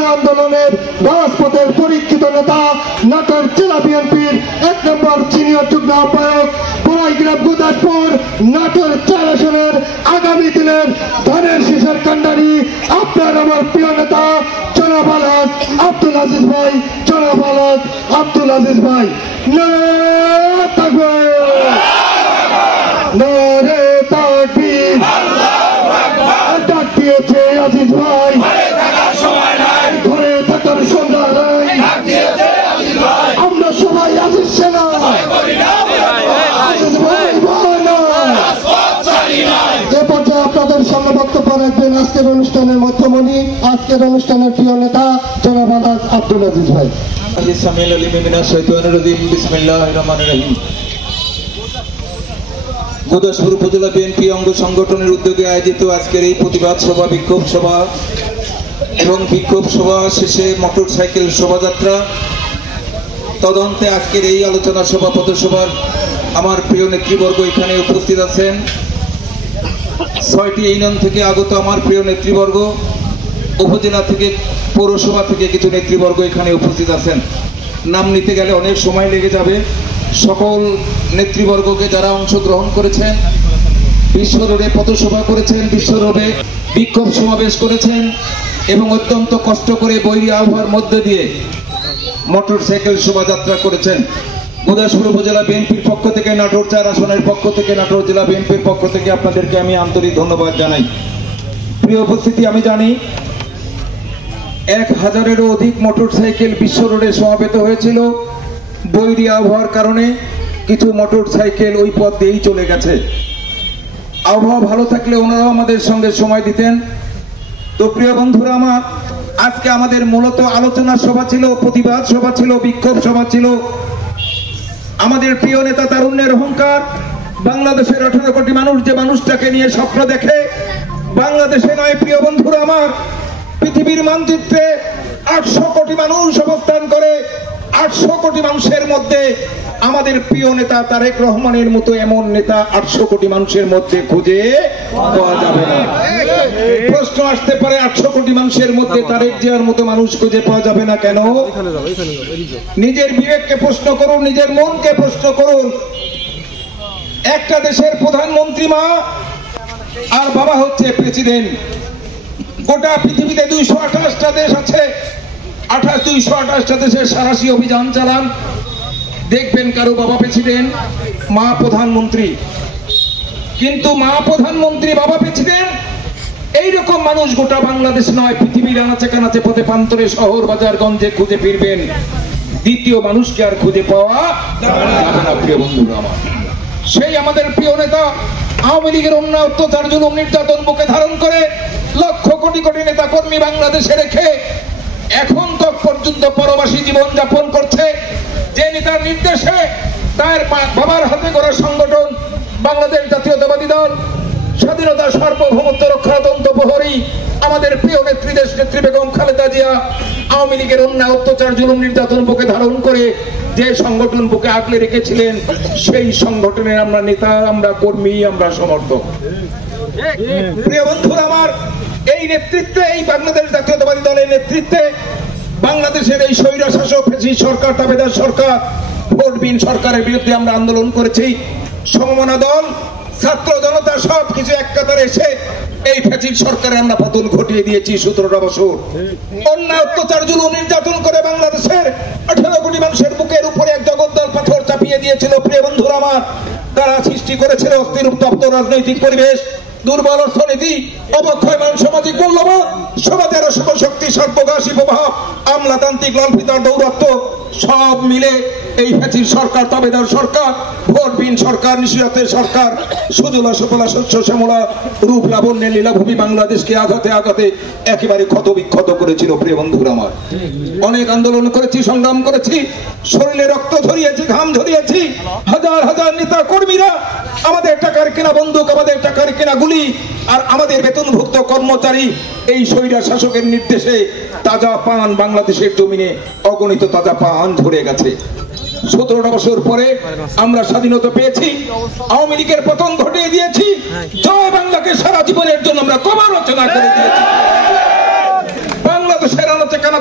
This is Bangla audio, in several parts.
গণ আন্দোলনের রাজপথের পরীক্ষিত নেতা, নাটোর জেলা বিএনপির 1 নম্বর সিনিয়র যুগ্ম আহ্বায়ক, বড়াইগ্রাম গুদাসপুর নাটোর 4 আসনের আগামী দিনের ধানের শীষের কান্ডারি আপনার আমার প্রিয় নেতা জনাব আলহাজ আব্দুল আজিজ ভাই, জনাব আলহাজ আব্দুল আজিজ ভাই। নারে তাকবীর, নারে তাকবীর, ডাক দিয়েছে আজিজ ভাই, ঘরে থাকার সময় নাই, আমরা সবাই আজিজ সেনা, আজিজ ভাই বলো। এ পর্যায়ে আপনাদের সামনে বক্তব্য রাখবেন আজকের অনুষ্ঠানের মধ্যমণি, আজকের অনুষ্ঠানের প্রিয় নেতা জনাব আলহাজ আব্দুল আজিজ ভাই। গুদাসপুর উপজেলা বিএনপি অঙ্গ সংগঠনের উদ্যোগে আয়োজিত আজকের এই প্রতিবাদ সভা, বিক্ষোভ সভা এবং বিক্ষোভ সভা শেষে মোটরসাইকেল শোভাযাত্রা, তদন্তে আজকের এই আলোচনা সভা পথসভার আমার প্রিয় নেতৃবর্গ এখানে উপস্থিত আছেন। 6টি ইউনিয়ন থেকে আগত আমার প্রিয় নেতৃবর্গ, উপজেলা থেকে, পৌরসভা থেকে কিছু নেতৃবর্গ এখানে উপস্থিত আছেন। নাম নিতে গেলে অনেক সময় লেগে যাবে। সকল নেতৃবর্গকে যারা অংশগ্রহণ করেছেন, বিশ্ব রোডে পথসভা করেছেন, বিশ্ব রোডে বিক্ষোভ সমাবেশ করেছেন এবং অত্যন্ত কষ্ট করে বৈরী আবহাওয়ার মধ্যে দিয়ে মোটরসাইকেল শোভাযাত্রা করেছেন। গুদাসপুর উপজেলা বিএনপির পক্ষ থেকে, নাটোর 4 আসনের পক্ষ থেকে, নাটোর জেলা বিএনপির পক্ষ থেকে আপনাদেরকে আমি আন্তরিক ধন্যবাদ জানাই। প্রিয় উপস্থিতি, আমি জানি 1000-এরও অধিক মোটরসাইকেল বিশ্ব রোডে সমাবেত হয়েছিল। বৈরী আবহাওয়ার কারণে কিছু মোটরসাইকেল ওই পথ দিয়েই চলে গেছে। আবহাওয়া ভালো থাকলে ওনারাও আমাদের সঙ্গে সময় দিতেন। তো প্রিয় বন্ধুরা আমার, আজকে আমাদের মূলত আলোচনা সভা ছিল, প্রতিবাদ সভা ছিল, বিক্ষোভ সভা ছিল। আমাদের প্রিয় নেতা তারুণ্যের অহংকার, বাংলাদেশের 18 কোটি মানুষ যে মানুষটাকে নিয়ে স্বপ্ন দেখে, বাংলাদেশে নয় প্রিয় বন্ধুরা আমার, পৃথিবীর মানচিত্রে 800 কোটি মানুষ অবস্থান করে। 800 কোটি মানুষের মধ্যে আমাদের প্রিয় নেতা তারেক রহমানের মতো এমন নেতা 800 কোটি মানুষের মধ্যে খুঁজে পাওয়া যাবে না। প্রশ্ন আসতে পারে, 800 কোটি মানুষের মধ্যে তারেক জিয়ার মতো মানুষ খুঁজে পাওয়া যাবে না কেন? নিজের বিবেককে প্রশ্ন করুন, নিজের মনকে প্রশ্ন করুন। একটা দেশের প্রধানমন্ত্রী মা আর বাবা হচ্ছে প্রেসিডেন্ট। গোটা পৃথিবীতে 228টা দেশ আছে। 228টা দেশের সারাশি অভিযান চালান, দেখবেন কারো বাবা প্রেসিডেন্ট, মা প্রধানমন্ত্রী। কিন্তু মা প্রধানমন্ত্রী, বাবা প্রেসিডেন্ট, এইরকম মানুষ গোটা বাংলাদেশ নয়, পৃথিবীর আনাচে কানাচে, পথে প্রান্তরে, শহর বাজার গঞ্জে খুঁজে ফিরবেন। দ্বিতীয় মানুষকে আর খুঁজে পাওয়া যাবে না প্রিয় বন্ধুরা আমার। সেই আমাদের প্রিয় নেতা আওয়ামী লীগের অন্যায়, অত্যাচার, জুলুম, নির্যাতন বুকে ধারণ করে লক্ষ কোটি কোটি নেতা কর্মী বাংলাদেশে রেখে এখন তক পর্যন্ত পরবাসী জীবন যাপন করছে। যে নেতার নির্দেশে তার বাবার হাতে গড়া সংগঠন বাংলাদেশ জাতীয়তাবাদী দল, স্বাধীনতা সার্বভৌমত্ব রক্ষাতন্ত্র প্রহরী, আমাদের প্রিয় নেত্রী দেশ নেত্রী বেগম খালেদা জিয়া আওয়ামী লীগের অন্যায়, অত্যাচার, জুলুম, নির্যাতন বুকে ধারণ করে যে সংগঠন বুকে আঁকলে রেখেছিলেন, সেই সংগঠনের আমরা নেতা, আমরা কর্মী, আমরা সমর্থক। প্রিয় বন্ধুরা আমার, এই নেতৃত্বে, এই বাংলাদেশ জাতীয়তাবাদী দলের নেতৃত্বে বাংলাদেশের এই স্বৈর শাসক ফ্যাসিস্ট সরকার, তাবেদার সরকার, ভোটবিহীন সরকারের বিরুদ্ধে আমরা আন্দোলন করেছি। সমমনা দল, ছাত্র জনতা সবকিছু এক কাতারে এসে এই ফ্যাসিস্ট সরকারে আমরা পতন ঘটিয়ে দিয়েছি। 17টা বছর অন্যায়, অত্যাচার, জুলুম, নির্যাতন করে বাংলাদেশের 18 কোটি মানুষের বুকের উপরে এক জগদ্দল পাথর চাপিয়ে দিয়েছিল। প্রিয় বন্ধুরা আমার, তারা সৃষ্টি করেছিল অস্থিরুত্তপ্ত রাজনৈতিক পরিবেশ, দুর্বল অর্থনীতি, অবক্ষয় মান সামাজিক মূল্যবোধ, সমাজের শক্তি, সর্বগ্রাসী প্রভাব, আমলাতান্ত্রিক লালফিতার দৌরাত্ম্য, সব মিলে এই ফ্যাসিস্ট সরকার, তাবেদার সরকার, ভোটবিহীন সরকার, নিঃস্বার্থের সরকার সুজলা সুফলা শস্য শ্যামলা রূপ লাবণ্যে লীলাভূমি বাংলাদেশকে আঘাতে আঘাতে একেবারে ক্ষত বিক্ষত করেছিল। প্রিয় বন্ধুরা আমার, অনেক আন্দোলন করেছি, সংগ্রাম করেছি, শরীরে রক্ত ঝরিয়েছি, ঘাম ঝরিয়েছি। হাজার হাজার নেতা কর্মীরা আমাদের টাকার কেনা বন্দুক, আমাদের টাকার কেনা গুলি আর আমাদের বেতনভুক্ত কর্মচারী এই স্বৈরা শাসকের নির্দেশে তাজা পান বাংলাদেশের জমিনে অগণিত তাজা পান ঝরে গেছে। 17টা বছর পরে আমরা স্বাধীনতা পেয়েছি, আওয়ামী লীগের পতন ঘটিয়ে দিয়েছি, জয় বাংলাকে সারা জীবনের জন্য আমরা কবর রচনা করে দিয়েছি। বাংলাদেশের আলোচনা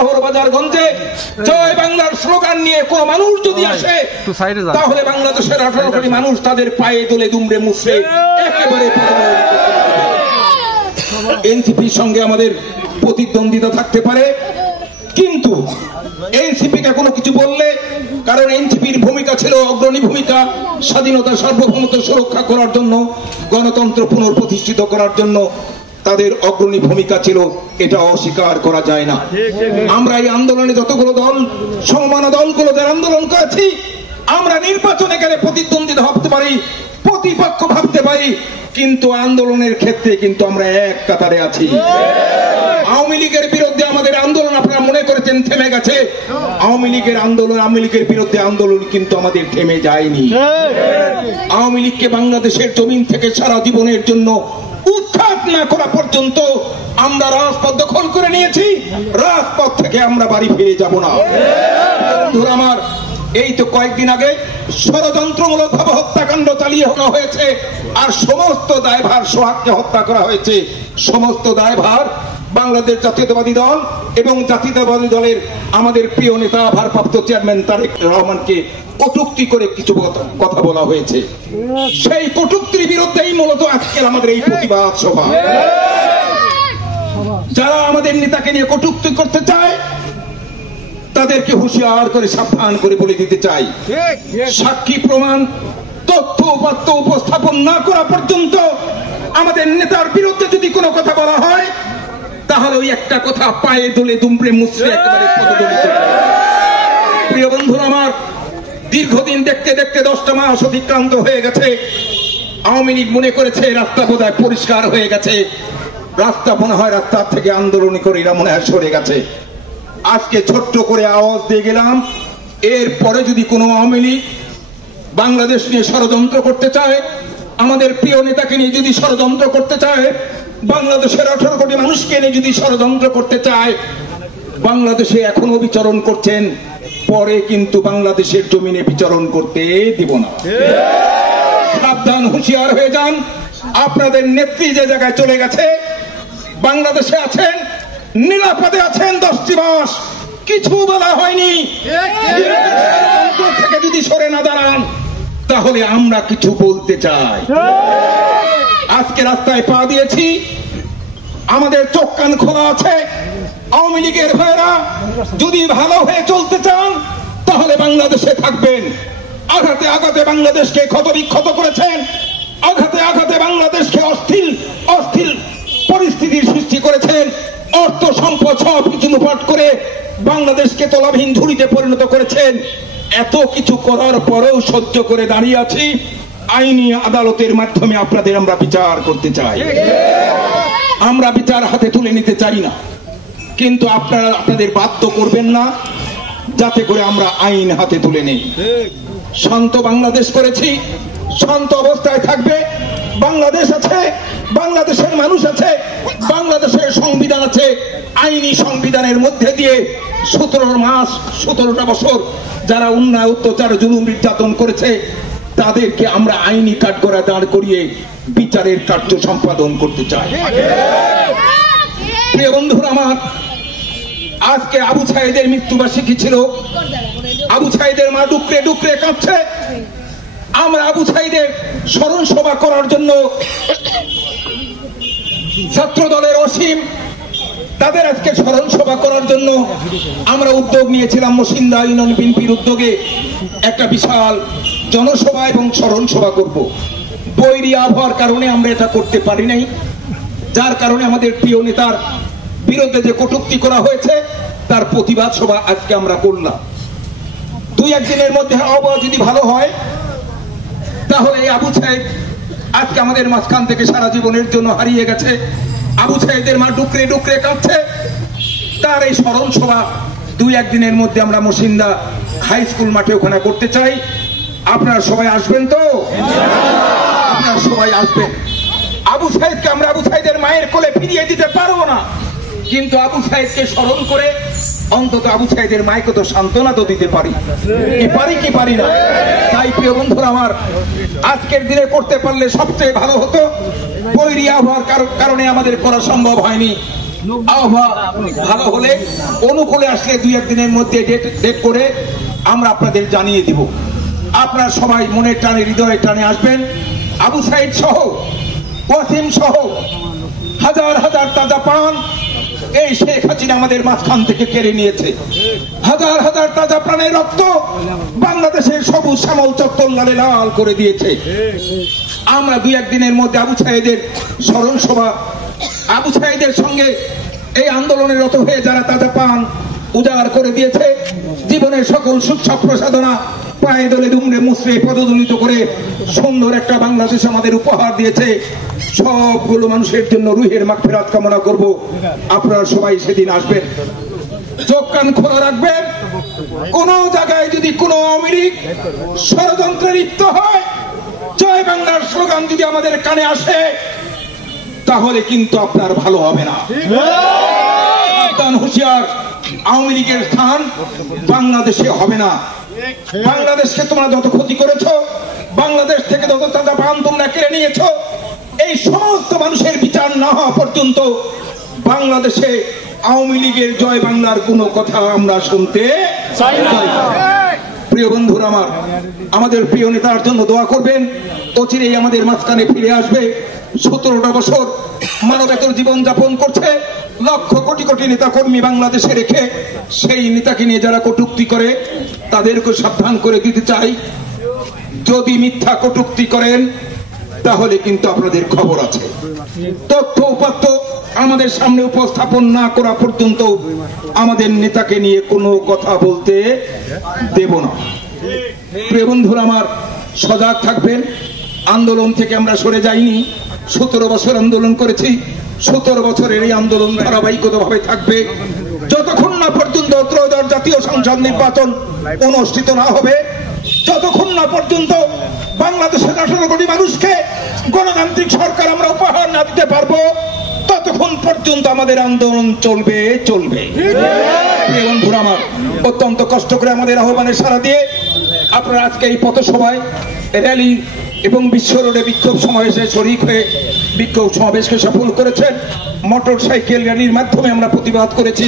শহর বাজার গঞ্জে জয় বাংলার স্লোগান নিয়ে কোন মানুষ যদি আসে, তাহলে বাংলাদেশের 18 কোটি মানুষ তাদের পায়ে দোলে দুমড়ে মুছড়ে একেবারে এনসিপির সঙ্গে আমাদের প্রতিদ্বন্দ্বিতা থাকতে পারে, কিন্তু এনসিপিকে কোনো কিছু বললে, কারণ এনসিপির ভূমিকা ছিল অগ্রণী ভূমিকা, স্বাধীনতা সার্বভৌমত্ব সুরক্ষা করার জন্য, গণতন্ত্র পুনঃপ্রতিষ্ঠিত করার জন্য তাদের অগ্রণী ভূমিকা ছিল, এটা অস্বীকার করা যায় না। আমরা এই আন্দোলনে যতগুলো দল, সমমান দলগুলো যারা আন্দোলন করেছি, আমরা নির্বাচনে গেলে প্রতিদ্বন্দ্বিতা ভাবতে পারি, প্রতিপক্ষ ভাবতে পারি, কিন্তু আন্দোলনের ক্ষেত্রে কিন্তু আমরা এক কাতারে আছি। আওয়ামী লীগের বিরুদ্ধে আমাদের আন্দোলন আপনারা মনে করেছেন থেমে গেছে, আওয়ামী লীগের আন্দোলন, আওয়ামী লীগের বিরুদ্ধে আন্দোলন কিন্তু আমাদের থেমে যায়নি। আওয়ামী লীগকে বাংলাদেশের জমিন থেকে সারা জীবনের জন্য উৎখাত না করা পর্যন্ত আমরা রাজপথ দখল করে নিয়েছি, রাজপথ থেকে আমরা বাড়ি ফিরে যাব না। আমার এই তো কয়েকদিন আগে ষড়যন্ত্রমূলক ভাবে হত্যাকাণ্ড চালিয়ে হয়েছে, আর সমস্ত দায়ভার সোহাগকে হত্যা করা হয়েছে, সমস্ত দায়ভার বাংলাদেশ জাতীয়তাবাদী দল এবং জাতীয়তাবাদী দলের আমাদের প্রিয় নেতা ভারপ্রাপ্ত চেয়ারম্যান তারেক রহমানকে কটূক্তি করে কিছু কথা বলা হয়েছে। সেই কটূক্তির বিরুদ্ধেই মূলত আজকের আমাদের এই প্রতিবাদ সভা। যারা আমাদের নেতাকে নিয়ে কটূক্তি করতে চায় তাদেরকে হুঁশিয়ার করে সাবধান করে বলে দিতে চাই, সাক্ষী প্রমাণ তথ্য উপাত্ত উপস্থাপন না করা পর্যন্ত আমাদের নেতার বিরুদ্ধে যদি কোনো কথা বলা হয়, তাহলে ওই একটা কথা পায়ে দোলে দুমড়ে মুছড়ে একেবারে পদদলিত। প্রিয় বন্ধুরা আমার, দীর্ঘদিন দেখতে দেখতে 10টা মাস অতিক্রান্ত হয়ে গেছে। আওয়ামী লীগ মনে করেছে রাস্তা বোধহয় পরিষ্কার হয়ে গেছে, রাস্তা মনে হয় রাস্তার থেকে আন্দোলনকারীরা মনে হয় সরে গেছে। আজকে ছোট্ট করে আওয়াজ দিয়ে গেলাম, এরপরে যদি কোনো আওয়ামী লীগ বাংলাদেশ নিয়ে ষড়যন্ত্র করতে চায়, আমাদের প্রিয় নেতাকে নিয়ে যদি ষড়যন্ত্র করতে চায়, বাংলাদেশের 18 কোটি মানুষকে নিয়ে যদি ষড়যন্ত্র করতে চায়, বাংলাদেশে এখনো বিচরণ করছেন, পরে কিন্তু বাংলাদেশের জমিনে বিচরণ করতে দিব না। সাবধান, হুঁশিয়ার হয়ে যান। আপনাদের নেত্রী যে জায়গায় চলে গেছে, বাংলাদেশে আছেন, নিরাপদে আছেন 10টি মাস, কিছু বলা হয়নি। থেকে যদি সরে না দাঁড়ান, তাহলে আমরা কিছু বলতে চাই। আজকে রাস্তায় পা দিয়েছি, আমাদের চোখ কান খোলা আছে। আওয়ামী লীগের ভাইরা যদি ভালো হয়ে চলতে চান, তাহলে বাংলাদেশে থাকবেন। আঘাতে আঘাতে বাংলাদেশকে ক্ষত বিক্ষত করেছেন, আঘাতে আঘাতে বাংলাদেশকে অস্থির পরিস্থিতির সৃষ্টি করেছেন, অর্থ সম্পদ সব কিছু লুটপাট করে বাংলাদেশকে তলাবিহীন ঝুড়িতে পরিণত করেছেন। এত কিছু করার পরেও সহ্য করে দাঁড়িয়ে আছি। আইনি আদালতের মাধ্যমে আপনাদের আমরা বিচার করতে চাই, আমরা বিচার হাতে তুলে নিতে চাই না, কিন্তু আপনারা আপনাদের বাধ্য করবেন না যাতে করে আমরা আইন হাতে তুলে নেই। শান্ত বাংলাদেশ করেছি, শান্ত অবস্থায় থাকবে। বাংলাদেশ আছে, বাংলাদেশের মানুষ আছে, বাংলাদেশের সংবিধান আছে। আইনি সংবিধানের মধ্যে দিয়ে 17টা বছর যারা অন্যায় অত্যাচার জুলুম নির্যাতন করেছে, তাদেরকে আমরা আইনি কাঠগড়ায় দাঁড় করিয়ে বিচারের কার্য সম্পাদন করতে চাই। প্রিয় বন্ধুরা আমার, আজকে আবু সাঈদের মৃত্যুবার্ষিকী ছিল। আবু সাঈদের মা ডুকরে ডুকরে কাঁদছে। আমরা আবু সাঈদের স্মরণ সভা করার জন্য ছাত্র দলের অসীম তাদের আজকে স্মরণ সভা করার জন্য আমরা উদ্যোগ নিয়েছিলাম। মসিন্দা ইউনিয়ন বিএনপির উদ্যোগে একটা বিশাল জনসভা এবং স্মরণ সভা করব। বৈরী আবহাওয়ার কারণে আমরা এটা করতে পারি নাই, যার কারণে আমাদের প্রিয় নেতার বিরুদ্ধে যে কটূক্তি করা হয়েছে তার প্রতিবাদ সভা আজকে আমরা করলাম। 2-1 দিনের মধ্যে আবহাওয়া যদি ভালো হয়, তাহলে আবু সাঈদ আজকে আমাদের মাঝখান থেকে সারা জীবনের জন্য হারিয়ে গেছে। আবু সাঈদের মা ডুকরে ডুকরে কাঁদছে। তার এই স্মরণ সভা 2-1 দিনের মধ্যে আমরা মসিন্দা হাই স্কুল মাঠে ওখানে করতে চাই। আপনারা সবাই আসবেন তো? আপনারা সবাই আসবেন। আবু সাঈদকে আমরা আবু সাঈদের মায়ের কোলে ফিরিয়ে দিতে পারবো না, কিন্তু আবু সাঈদকে স্মরণ করে অন্তত আবু সাঈদের মাকে তো সান্ত্বনা তো দিতে পারি, কি পারি না? তাই প্রিয় বন্ধুরা আমার, আজকের দিনে করতে পারলে সবচেয়ে ভালো হতো। বৈরী আবহাওয়ার কারণে আমাদের করা সম্ভব হয়নি। আবহাওয়া ভালো হলে অনুকূলে আসলে 2-1 দিনের মধ্যে ডেট করে আমরা আপনাদের জানিয়ে দিব। আপনারা সবাই মনের টানে হৃদয়ের টানে আসবেন। আবু সাইদ সহ, ওয়াসিম সহ হাজার হাজার তাজা প্রাণ এই শেখ হাসিনা আমাদের মাঝখান থেকে কেড়ে নিয়েছে। হাজার হাজার তাজা প্রাণের রক্ত বাংলাদেশের সবুজ শ্যামল চত্বর লালে লাল করে দিয়েছে। আমরা 2-1 দিনের মধ্যে আবু সাইদের স্মরণ সভা, আবু সাইদের সঙ্গে এই আন্দোলনের রত হয়ে যারা তাজা প্রাণ উজাড় করে দিয়েছে, জীবনের সকল সুখ প্রসাদনা পায়ে দলে দুমড়ে মুচড়ে পদদলিত করে সুন্দর একটা বাংলাদেশ আমাদের উপহার দিয়েছে, সবগুলো মানুষের জন্য রুহের মাগফিরাত কামনা করব। আপনারা সবাই সেদিন আসবেন, চোখ কান খোলা রাখবেন। কোন জায়গায় যদি কোনো আওয়ামী লীগ ষড়যন্ত্রে লিপ্ত হয়, জয় বাংলার স্লোগান যদি আমাদের কানে আসে, তাহলে কিন্তু আপনার ভালো হবে না। হুঁশিয়ার, আওয়ামী লীগের স্থান বাংলাদেশে হবে না। বাংলাদেশকে তোমরা যত ক্ষতি করেছো, বাংলাদেশ থেকে যত তাজা প্রাণ তোমরা কেড়ে নিয়েছো, এই সমস্ত মানুষের বিচার না হওয়া পর্যন্ত বাংলাদেশে আওয়ামী লীগের জয় বাংলার কোনো কথা আমরা শুনতে চাই না। প্রিয় বন্ধুরা আমার, আমাদের প্রিয় নেতার জন্য দোয়া করবেন। অচিরেই আমাদের মাঝখানে ফিরে আসবে। 17টা বছর মানবেতর জীবন যাপন করছে, লক্ষ কোটি কোটি নেতা কর্মী বাংলাদেশে রেখে সেই নেতাকে নিয়ে যারা কটূক্তি করে তাদেরকে সাবধান করে দিতে চাই, যদি মিথ্যা কটূক্তি করেন তাহলে কিন্তু আপনাদের খবর আছে। তথ্য উপাত্ত আমাদের সামনে উপস্থাপন না করা পর্যন্ত আমাদের নেতাকে নিয়ে কোনো কথা বলতে দেব না। প্রিয় বন্ধুরা আমার, সজাগ থাকবেন। আন্দোলন থেকে আমরা সরে যাইনি। 17 বছর আন্দোলন করেছি। 17 বছরের এই আন্দোলন ধারাবাহিকভাবে থাকবে যতক্ষণ না পর্যন্ত ত্রয়োদশ জাতীয় সংসদ নির্বাচন অনুষ্ঠিত না হবে, যতক্ষণ না পর্যন্ত বাংলাদেশের 18 কোটি মানুষকে গণতান্ত্রিক সরকার আমরা উপহার না দিতে পারবো, ততক্ষণ পর্যন্ত আমাদের আন্দোলন চলবে। বন্ধুরা আমার, অত্যন্ত কষ্ট করে আমাদের আহ্বানে সাড়া দিয়ে আপনারা আজকে এই পথসভায়, র্যালি এবং বিশ্ব রোডে বিক্ষোভ সমাবেশে শরীক হয়ে বিক্ষোভ সমাবেশকে সফল করেছেন। মোটর সাইকেল র্যালির মাধ্যমে আমরা প্রতিবাদ করেছি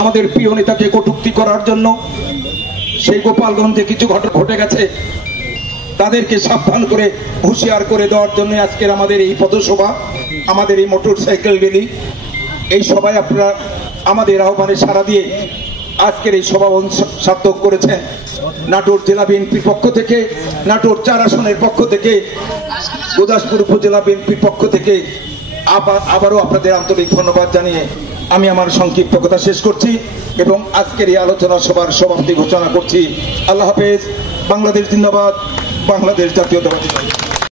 আমাদের প্রিয় নেতাকে কটূক্তি করার জন্য। সেই গোপালগঞ্জে কিছু ঘটে গেছে, তাদেরকে সাবধান করে হুঁশিয়ার করে দেওয়ার জন্য আজকের আমাদের এই পথসভা, আমাদের এই মোটর সাইকেল র্যালি। এই সভায় আপনারা আমাদের আহ্বানে সাড়া দিয়ে আজকের এই সভা সার্থক করেছেন। নাটোর জেলা বিএনপির পক্ষ থেকে, নাটোর 4 আসনের পক্ষ থেকে, গুরদাসপুর উপজেলা বিএনপির পক্ষ থেকে আবারও আপনাদের আন্তরিক ধন্যবাদ জানিয়ে আমি আমার সংক্ষিপ্ত কথা শেষ করছি এবং আজকের এই আলোচনা সভার সমাপ্তি ঘোষণা করছি। আল্লাহ হাফেজ। বাংলাদেশ জিন্দাবাদ। বাংলাদেশ জাতীয়তাবাদী।